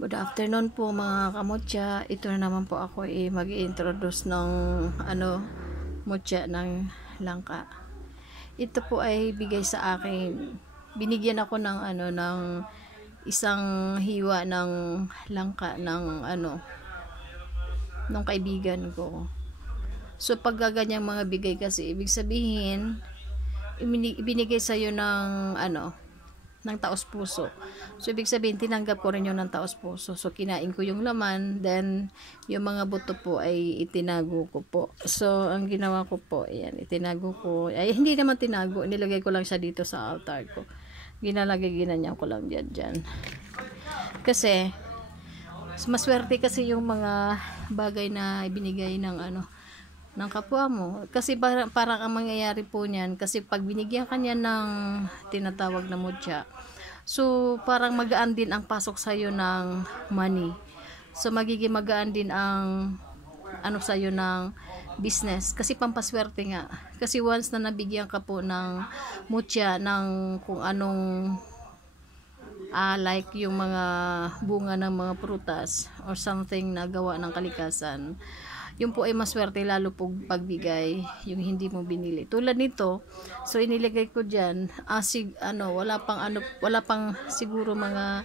Good afternoon po mga kamutya. Ito na naman po ako mag-i-introduce ng mutya ng langka. Ito po ay bigay sa akin. Binigyan ako ng ng isang hiwa ng langka ng ng kaibigan ko. So pag ganyang mga bigay kasi ibig sabihin ibinigay sa iyo ng ng taos puso. So ibig sabihin tinanggap ko rin yung ng taos puso. So kinain ko yung laman, then yung mga buto po ay itinago ko po. So ang ginawa ko po, ayan, itinago ko. Ay hindi naman tinago, nilagay ko lang siya dito sa altar ko. Ginanyan ko lang diyan. Kasi maswerte kasi yung mga bagay na ibinigay ng ng kapwa mo. Kasi parang ang mangyayari po niyan, kasi pag binigyan ka niya ng tinatawag na mutya, so parang magaan din ang pasok sa'yo ng money. So magiging magaan din ang sa'yo ng business. Kasi pampaswerte nga. Kasi once na nabigyan ka po ng mutya, ng kung anong like yung mga bunga ng mga prutas or something na gawa ng kalikasan, yung po ay maswerte lalo po pagbigay yung hindi mo binili. Tulad nito, so inilagay ko diyan, wala pang siguro mga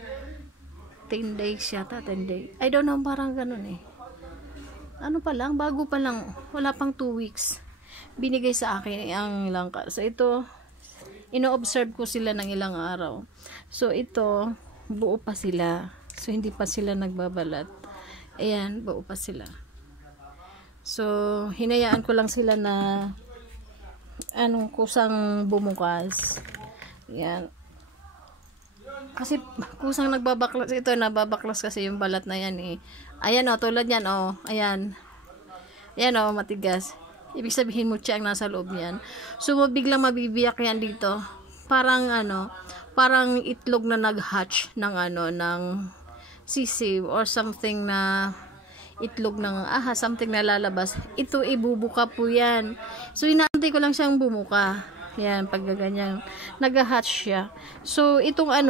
10 days yata, 10 days. I don't know, parang ganun eh. Bago pa lang, wala pang 2 weeks. Binigay sa akin ang langka. So ito, ino-observe ko sila ng ilang araw. So ito, buo pa sila. So hindi pa sila nagbabalat. Ayan, buo pa sila. So, hinayaan ko lang sila na kusang bumukas. Yan. Kasi kusang nagbabaklas ito, nababaklas kasi yung balat na yan eh. Ayan tulad yan ayan. Ayan matigas. Ibig sabihin mutya ang nasa loob niyan. So, biglang mabibiyak yan dito. Parang parang itlog na nag-hatch ng ng sisiw or something na itlog ng something na lalabas. Ito ibubuka po yan. So inaantay ko lang siyang bumuka. Yan, pag ganyan nag-hatch siya. So itong 4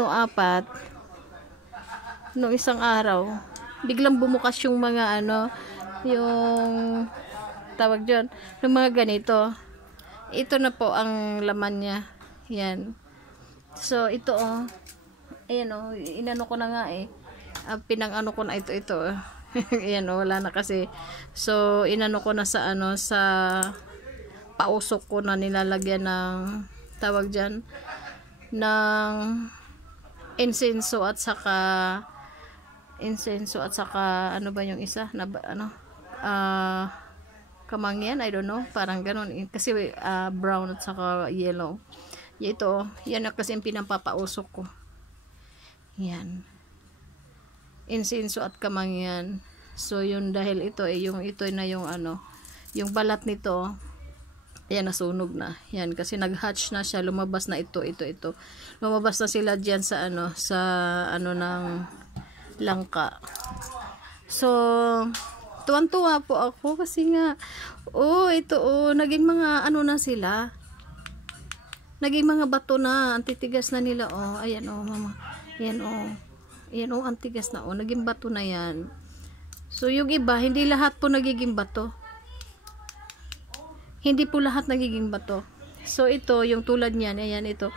nung isang araw biglang bumukas yung mga yung tawag diyan, yung mga ganito. Ito na po ang laman niya. Yan. So ito ayan inano ko na nga pinang ko na ito ayan wala na kasi. So inano ko na sa sa pausok ko na nilalagyan ng tawag diyan ng insenso at saka ano ba yung isa na kamangyan, I don't know, parang ganun kasi brown at saka yellow. Ito yan na kasi yung pinapapausok ko. Yan, insenso at kamangyan. So yun, dahil ito ito na yung yung balat nito, ayan, nasunog na. Yan, kasi nag-hatch na siya, lumabas na ito. Lumabas na sila diyan sa ng langka. So tuwan-tuwa po ako kasi nga naging mga na sila. Naging mga bato na, antitigas na nila ayan mama. Ayan ayan ang tigas na naging bato na yan. So yung iba, hindi lahat po nagiging bato. Hindi po lahat nagiging bato. So ito, yung tulad niyan, ayan ito,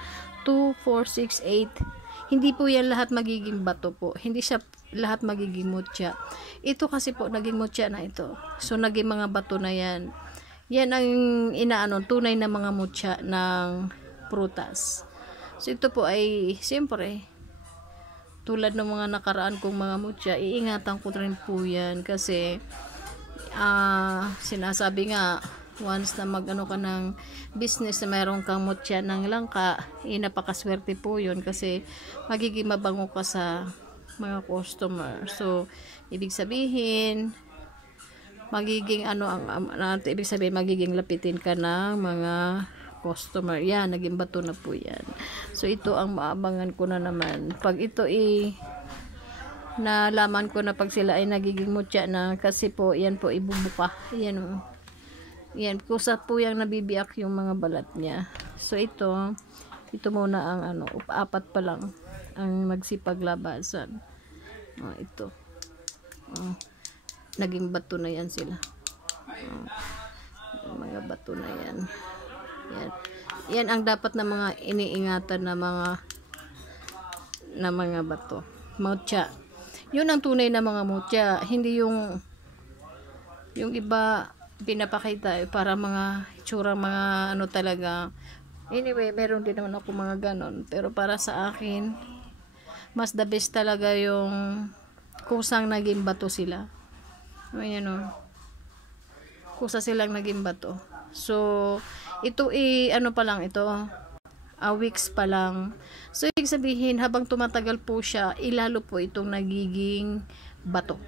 2, 4, 6, 8. Hindi po yan lahat magiging bato po. Hindi siya lahat magiging mutya. Ito kasi po, naging mutya na ito. So naging mga bato na yan. Yan ang tunay na mga mutya ng prutas. So ito po ay, siyempre, tulad ng mga nakaraan kong mga mutya, iingatan ko rin po yan kasi sinasabi nga, once na ka ng business na mayroon kang mutya ng langka, napakaswerte po yun kasi magiging mabango ka sa mga customer. So ibig sabihin magiging ibig sabihin magiging lapitin ka ng mga customer. Yan, naging bato na po yan. So ito ang maabangan ko na naman. Pag ito nalaman ko na pag sila ay nagiging mutya na, kasi po yan po ibubuka. Yan yan, kusa po yung nabibiyak yung mga balat niya. So ito muna ang 4 pa lang ang magsipaglabasan. Ito. Naging bato na yan sila. Mga bato na yan. Yan ang dapat na mga iniingatan na mga bato. Mutya. Yun ang tunay na mga mutya. Hindi yung iba pinapakita para mga itsura, mga ano talaga. Anyway, meron din naman ako mga ganon. Pero para sa akin, mas the best talaga yung kusang naging bato sila. Ayan o. Kusa silang naging bato. So, ito ano pa lang ito. Weeks pa lang. So, ibig sabihin, habang tumatagal po siya, ilalo po itong nagiging bato.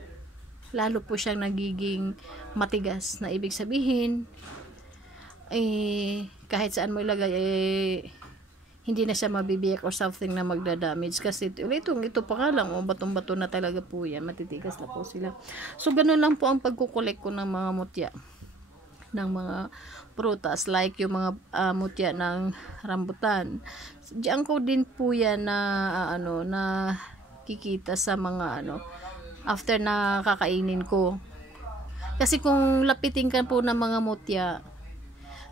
Lalo po siyang nagiging matigas. Na ibig sabihin, kahit saan mo ilagay, hindi na siya mabibiyak or something na magdadamage. Kasi ito pa nga lang, batong-bato na talaga po yan. Matitigas na po sila. So, ganun lang po ang pagkukolek ko ng mga mutya. Ng mga prutas, like yung mga mutya ng rambutan. Diyan ko din po yan na na kikita sa mga after na kakainin ko. Kasi kung lapitin ka po ng mga mutya,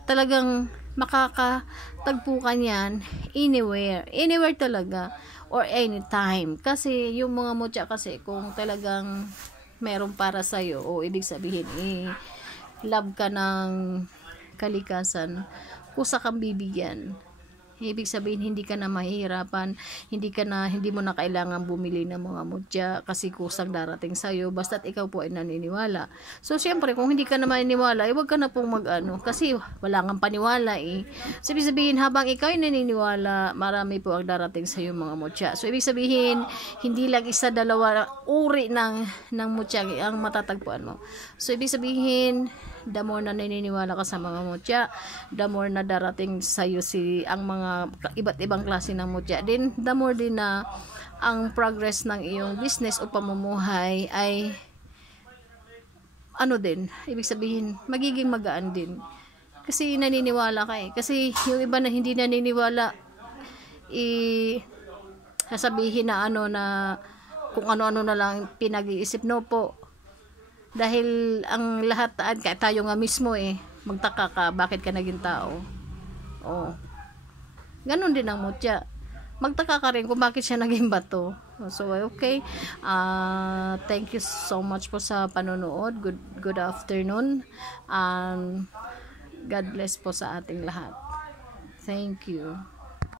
talagang makakatagpo ka niyan anywhere talaga or anytime. Kasi yung mga mutya kasi kung talagang meron para sa'yo o ibig sabihin love ka ng kalikasan, kusa kang bibigyan. Ibig sabihin, hindi ka na mahihirapan, hindi mo na kailangan bumili ng mga mutya kasi kusang darating sa'yo, basta't ikaw po ay naniniwala. So, syempre, kung hindi ka na maniniwala, huwag ka na pong kasi wala kang paniwala So, ibig sabihin, habang ikaw ay naniniwala, marami po ang darating sa'yo mga mutya. So, ibig sabihin, hindi lang isa, dalawa, uri ng mutya ang matatagpuan mo. So, ibig sabihin, the more na naniniwala ka sa mga mutya, the more na darating sa'yo ang mga iba't ibang klase ng mutya din, the more din na ang progress ng iyong business o pamumuhay ay ibig sabihin, magiging magaan din. Kasi naniniwala ka Kasi yung iba na hindi naniniwala, sasabihin na na kung ano-ano na lang pinag-iisip. No po. Dahil ang lahat, kahit tayo nga mismo magtaka ka, bakit ka naging tao? Ganon din ang mutya. Magtaka ka rin kung bakit siya naging bato. So, okay. Thank you so much po sa panonood. Good afternoon. God bless po sa ating lahat. Thank you.